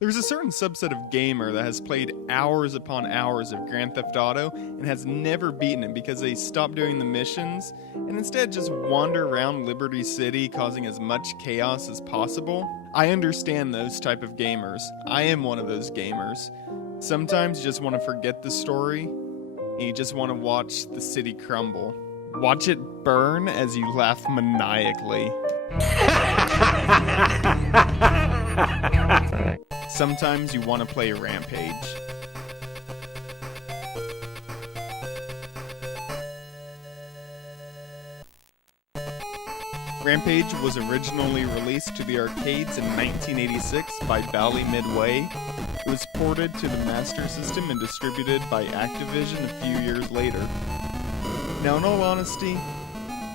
There's a certain subset of gamer that has played hours upon hours of Grand Theft Auto and has never beaten it because they stop doing the missions and instead just wander around Liberty City causing as much chaos as possible. I understand those type of gamers. I am one of those gamers. Sometimes you just want to forget the story and you just want to watch the city crumble. Watch it burn as you laugh maniacally. Sometimes you want to play Rampage. Rampage was originally released to the arcades in 1986 by Bally Midway. It was ported to the Master System and distributed by Activision a few years later. Now, in all honesty,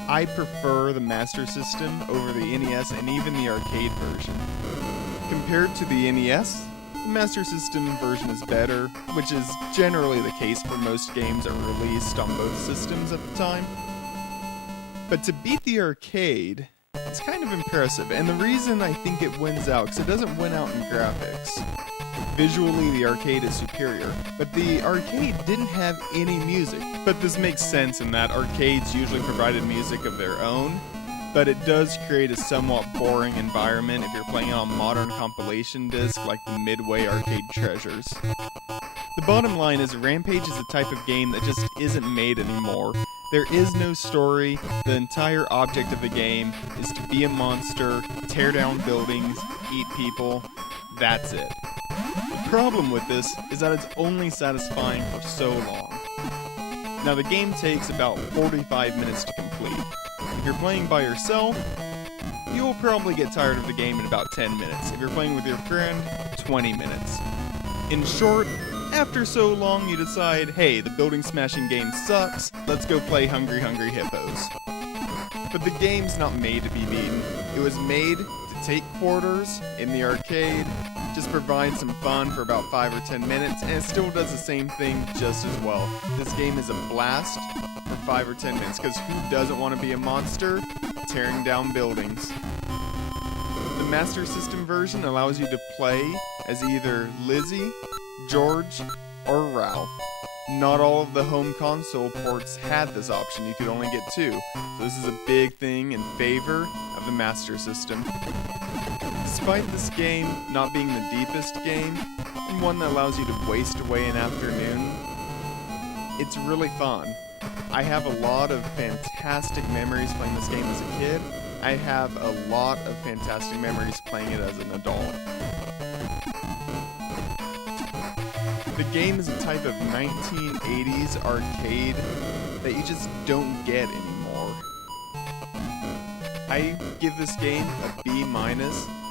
I prefer the Master System over the NES and even the arcade version. Compared to the NES, the Master System version is better, which is generally the case for most games that were released on both systems at the time. But to beat the arcade, it's kind of impressive, and the reason I think it wins out, because it doesn't win out in graphics. Visually, the arcade is superior, but the arcade didn't have any music. But this makes sense in that arcades usually provided music of their own, but it does create a somewhat boring environment if you're playing on a modern compilation disc like the Midway Arcade Treasures. The bottom line is Rampage is a type of game that just isn't made anymore. There is no story, the entire object of the game is to be a monster, tear down buildings, eat people, that's it. The problem with this is that it's only satisfying for so long. Now the game takes about 45 minutes to complete. If you're playing by yourself, you'll probably get tired of the game in about 10 minutes. If you're playing with your friend, 20 minutes. In short, after so long you decide, hey, the building smashing game sucks, let's go play Hungry Hungry Hippos. But the game's not made to be beaten. It was made to take quarters in the arcade, just provide some fun for about 5 or 10 minutes, and it still does the same thing just as well. This game is a blast for 5 or 10 minutes, because who doesn't want to be a monster tearing down buildings? The Master System version allows you to play as either Lizzie, George, or Ralph. Not all of the home console ports had this option, you could only get 2, so this is a big thing in favor of the Master System. Despite this game not being the deepest game, and one that allows you to waste away an afternoon, it's really fun. I have a lot of fantastic memories playing this game as a kid. I have a lot of fantastic memories playing it as an adult. The game is a type of 1980s arcade that you just don't get anymore. I give this game a B-.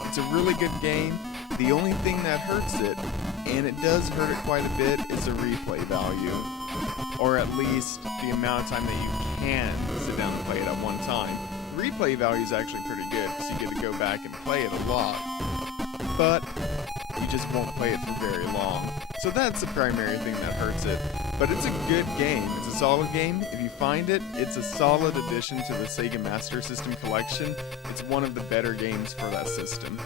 It's a really good game. The only thing that hurts it, and it does hurt it quite a bit, is the replay value. Or at least the amount of time that you can sit down and play it at one time. The replay value is actually pretty good because you get to go back and play it a lot. But you just won't play it for very long. So that's the primary thing that hurts it. But it's a good game. It's a solid game. If you find it, it's a solid addition to the Sega Master System collection. It's one of the better games for that system.